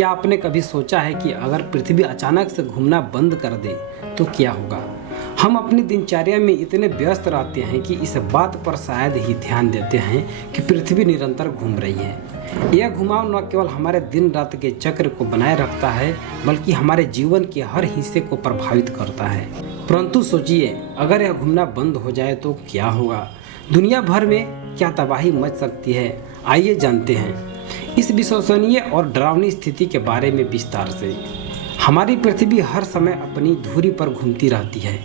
क्या आपने कभी सोचा है कि अगर पृथ्वी अचानक से घूमना बंद कर दे तो क्या होगा? हम अपनी दिनचर्या में इतने व्यस्त रहते हैं कि इस बात पर शायद ही ध्यान देते हैं कि पृथ्वी निरंतर घूम रही है। यह घुमाव न केवल हमारे दिन रात के चक्र को बनाए रखता है बल्कि हमारे जीवन के हर हिस्से को प्रभावित करता है। परंतु सोचिए, अगर यह घूमना बंद हो जाए तो क्या होगा? दुनिया भर में क्या तबाही मच सकती है? आइए जानते हैं इस विश्वसनीय और डरावनी स्थिति के बारे में विस्तार से। हमारी पृथ्वी हर समय अपनी धुरी पर घूमती रहती है।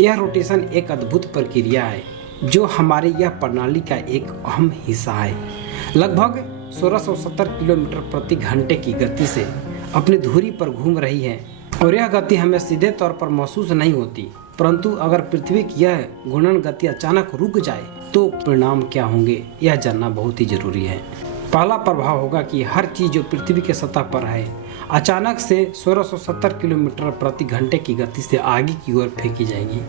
यह रोटेशन एक अद्भुत प्रक्रिया है जो हमारी यह प्रणाली का एक अहम हिस्सा है। लगभग 1670 किलोमीटर प्रति घंटे की गति से अपनी धुरी पर घूम रही है और यह गति हमें सीधे तौर पर महसूस नहीं होती। परंतु अगर पृथ्वी की यह घूर्णन गति अचानक रुक जाए तो परिणाम क्या होंगे, यह जानना बहुत ही जरूरी है। पहला प्रभाव होगा कि हर चीज जो पृथ्वी के सतह पर है अचानक से 1670 किलोमीटर प्रति घंटे की गति से आगे की ओर फेंकी जाएगी।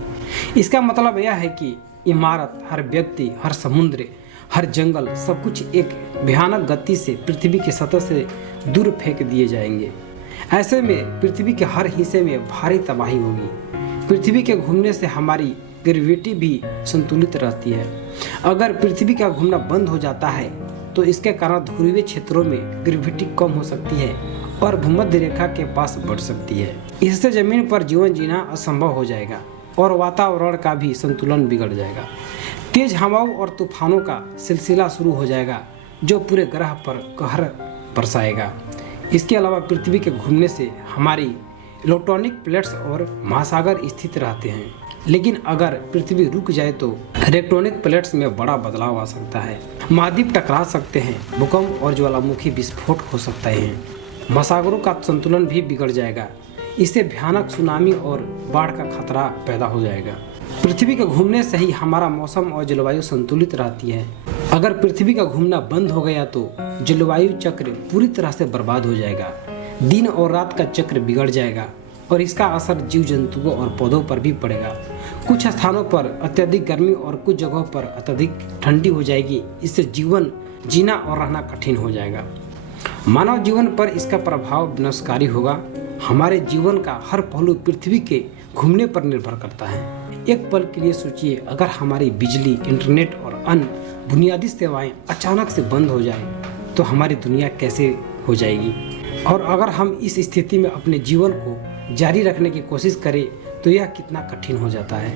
इसका मतलब यह है कि इमारत, हर व्यक्ति, हर समुद्र, हर जंगल, सब कुछ एक भयानक गति से पृथ्वी की सतह से दूर फेंक दिए जाएंगे। ऐसे में पृथ्वी के हर हिस्से में भारी तबाही होगी। पृथ्वी के घूमने से हमारी ग्रेविटी भी संतुलित रहती है। अगर पृथ्वी का घूमना बंद हो जाता है तो इसके कारण ध्रुवीय क्षेत्रों में ग्रेविटी कम हो सकती है और भूमध्य रेखा के पास बढ़ सकती है। इससे जमीन पर जीवन जीना असंभव हो जाएगा और वातावरण का भी संतुलन बिगड़ जाएगा। तेज हवाओं और तूफानों का सिलसिला शुरू हो जाएगा जो पूरे ग्रह पर कहर बरसाएगा। इसके अलावा पृथ्वी के घूमने से हमारी इलेक्ट्रॉनिक प्लेट्स और महासागर स्थित रहते हैं, लेकिन अगर पृथ्वी रुक जाए तो इलेक्ट्रॉनिक प्लेट्स में बड़ा बदलाव आ सकता है। महाद्वीप टकरा सकते हैं, भूकंप और ज्वालामुखी विस्फोट हो सकते हैं, महासागरों का संतुलन भी बिगड़ जाएगा। इससे भयानक सुनामी और बाढ़ का खतरा पैदा हो जाएगा। पृथ्वी के घूमने से ही हमारा मौसम और जलवायु संतुलित रहती है। अगर पृथ्वी का घूमना बंद हो गया तो जलवायु चक्र पूरी तरह से बर्बाद हो जाएगा। दिन और रात का चक्र बिगड़ जाएगा और इसका असर जीव जंतुओं और पौधों पर भी पड़ेगा। कुछ स्थानों पर अत्यधिक गर्मी और कुछ जगहों पर अत्यधिक ठंडी हो जाएगी। इससे जीवन जीना और रहना कठिन हो जाएगा। मानव जीवन पर इसका प्रभाव विनाशकारी होगा। हमारे जीवन का हर पहलू पृथ्वी के घूमने पर निर्भर करता है। एक पल के लिए सोचिए, अगर हमारी बिजली, इंटरनेट और अन्य बुनियादी सेवाएं अचानक से बंद हो जाए तो हमारी दुनिया कैसे हो जाएगी? और अगर हम इस स्थिति में अपने जीवन को जारी रखने की कोशिश करें तो यह कितना कठिन हो जाता है।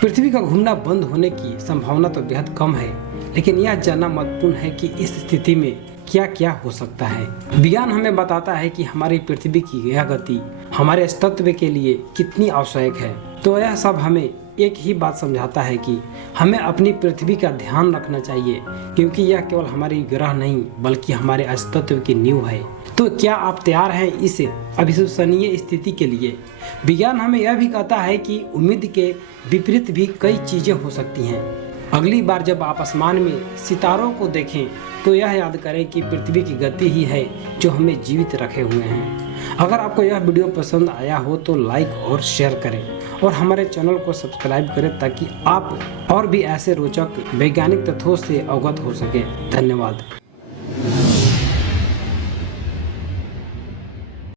पृथ्वी का घूमना बंद होने की संभावना तो बेहद कम है, लेकिन यह जानना महत्वपूर्ण है कि इस स्थिति में क्या क्या हो सकता है। विज्ञान हमें बताता है कि हमारी पृथ्वी की यह गति हमारे अस्तित्व के लिए कितनी आवश्यक है। तो यह सब हमें एक ही बात समझाता है कि हमें अपनी पृथ्वी का ध्यान रखना चाहिए, क्योंकि यह केवल हमारी ग्रह नहीं बल्कि हमारे अस्तित्व की नींव है। तो क्या आप तैयार हैं इस अविश्वसनीय स्थिति के लिए? विज्ञान हमें यह भी कहता है कि उम्मीद के विपरीत भी कई चीजें हो सकती हैं। अगली बार जब आप आसमान में सितारों को देखें तो यह याद करें कि पृथ्वी की गति ही है जो हमें जीवित रखे हुए हैं। अगर आपको यह वीडियो पसंद आया हो तो लाइक और शेयर करें और हमारे चैनल को सब्सक्राइब करें ताकि आप और भी ऐसे रोचक वैज्ञानिक तथ्यों से अवगत हो सकें। धन्यवाद।